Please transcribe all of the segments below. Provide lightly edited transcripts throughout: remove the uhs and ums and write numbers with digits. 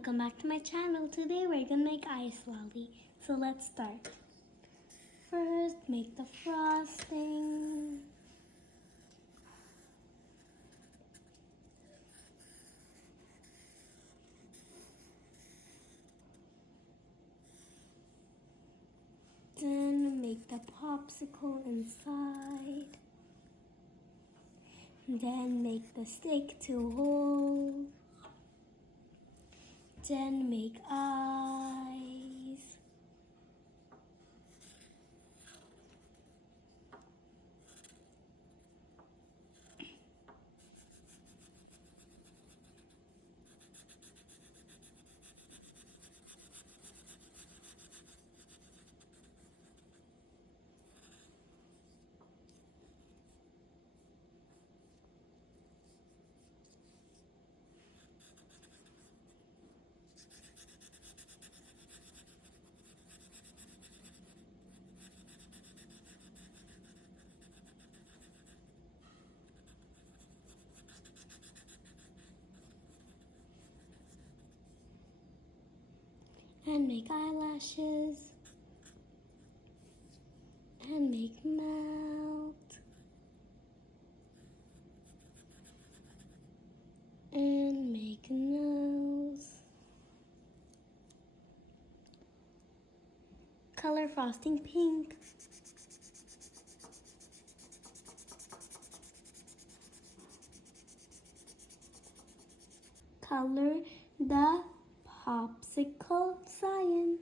welcome back to my channel. Today we're gonna make ice lolly. So let's start. First, make the frosting. Then make the popsicle inside. Then make the stick to hold. Then make eyes. And make eyelashes. And make mouth. And make nose. Color frosting pink. Color the popsicle cyan.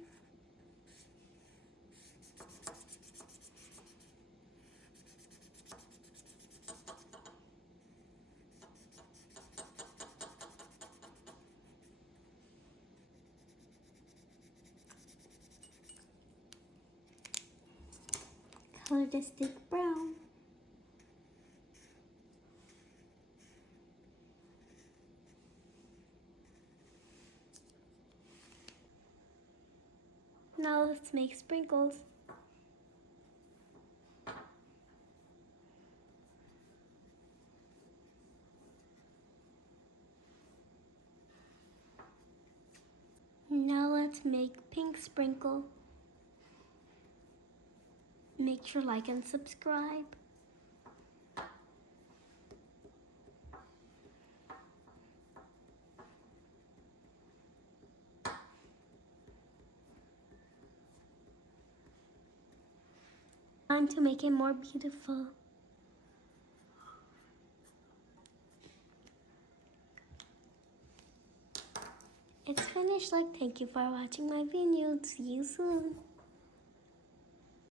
Color the stick brown. Now let's make sprinkles. Now let's make pink sprinkle. Make sure to like and subscribe. Time to make it more beautiful. It's finished. Thank you for watching my video. See you soon.